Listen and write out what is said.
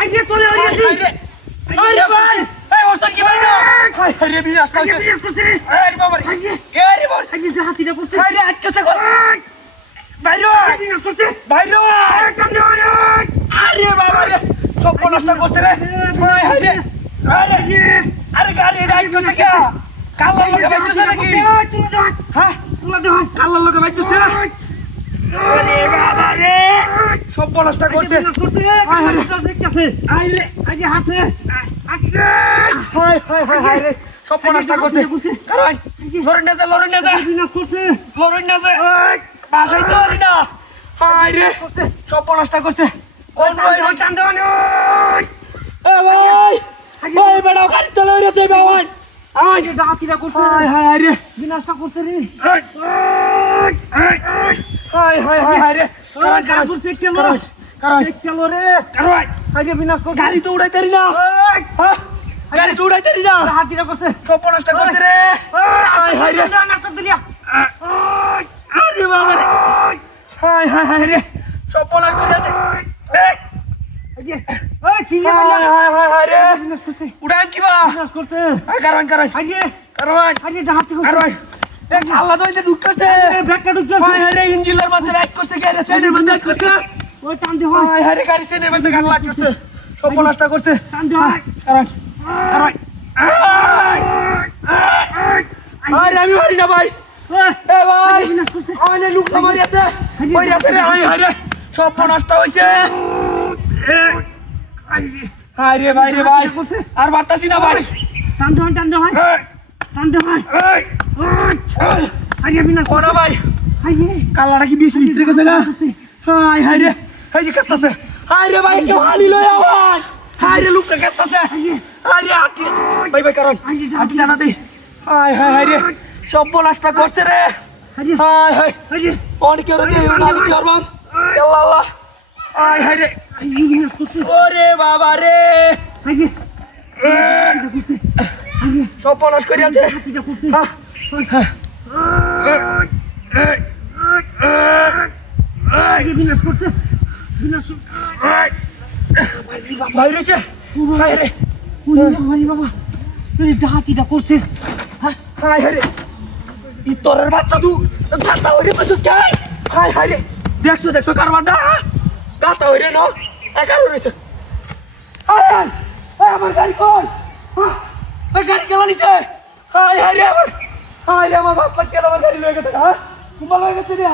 আইরে তোলে হইছি আরে ভাই এই ওস্তাদ কি ভাই না হাই আরে বিনাশ করছে আরে বাবা রে আরে বাবা আইরে জাহাতিটা করছে আরে আটকেছে গো বাইরে বিনাশ করছে বাইরে টান দে আরে বাবা রে সব নষ্ট করছে রে হাই আরে আরে আরে গাড়ি রাইড করছে কি কাল্লার লগে বাইতেছে নাকি হ্যাঁ তুলা দে কাল্লার লগে বাইতেছে আরে বাবা রে সব নষ্ট করছে দেখতেছে আরে আইরে হাসে হাসে হাই হাই হাই হাই রে সব নষ্ট করছে কারণ লড়ন না যা বিনাশ করছে লড়ন না যা বাসাই তো আর না হাই রে সব নষ্ট করছে কোন ভাই টান দে এ ভাই ওই বড় গাড়ি চলে রয়েছে বাবান আইরে জাহাতিটা করছে হাই হাই রে বিনাশটা করছে রে হাই হাই হাই হাই রে কারণ করছে কেন কারণ কেন রে কারণ আইরে বিনাশ করছে গাড়ি তো উড়াইতে রি না হ্যাঁ গাড়ি তো উড়াইতে রি না জাহাতিটা করছে সব নষ্ট করছে রে হাই হাই রে নাটক দিলিয়া আরে বাবা রে হাই হাই হাই রে সব নষ্ট করে আছে এই আইরে ওই Syria high high high high রে বিনাশ করছে উড়ান কি বা বিনাশ করছে কারণ কারণ আইরে কারণ আইরে জাহাতি করছে কারণ এক আল্লাহ তো এটা ঢুকতেছে ব্যাগটা ঢুকছে হাই হাই রে ইঞ্জিনের মধ্যে রাইড করছে কি রে সেনের মধ্যে রাইড করছে ওই টান দে হয় হাই হাই রে গাড়ি সেনের মধ্যে গাড়ি লাগ করছে সব নষ্ট করছে টান দে হয় কারণ কারণ আরে আমি মারি না ভাই এ ভাই বিনাশ করছে আরে লুকটা মারি আছে ওই আছে রে হাই হাই রে সব নষ্ট হইছে হাই রে ভাই রে ভাই আর বাড়তাছি না ভাই টান দে হয় টান দে হয় এই টান দে হয় এই আইরে বিনাশ কোনা ভাই আইরে কালাটা কি বেশি ভিতরে গেছে না হাই হাই রে এই যে কাস্তাছে হাই রে ভাই কেউ হালি লই আওয়াজ হাই রে লুকটা কাস্তাছে হাই রে আটি ভাই ভাই কারণ আটি জানা দে হাই হাই হাই রে সব নষ্ট করছে রে আইরে হাই হাই আইরে অনেক কেউ রে আমি কি করবাম আল্লাহ আল্লাহ হাই হাই রে আইরে বিনাশ করছে ওরে বাবা রে আইরে এটা করছে আইরে সব নষ্ট করে আছে জাহাতিটা করছে আইরে বিনাশ করছে বিনাশ ভাই রয়েছে হাই রে ওরে বাবা এই ডাহাতিটা করছে হাই হাই রে ইতরের বাচ্চা তুই গাতা হইরে বসছিস কে হাই হাই রে দেখছো কারবারটা গাতা হইরে ন একার হইছে হাই হাই আমার গাড়ি কই এই গাড়ি কেলা নিছে হাই হাই রে আমার বাস লাগছে আমার গাড়ি লয়ে গেছে হ্যাঁ কুম্বা লয়ে গেছে রে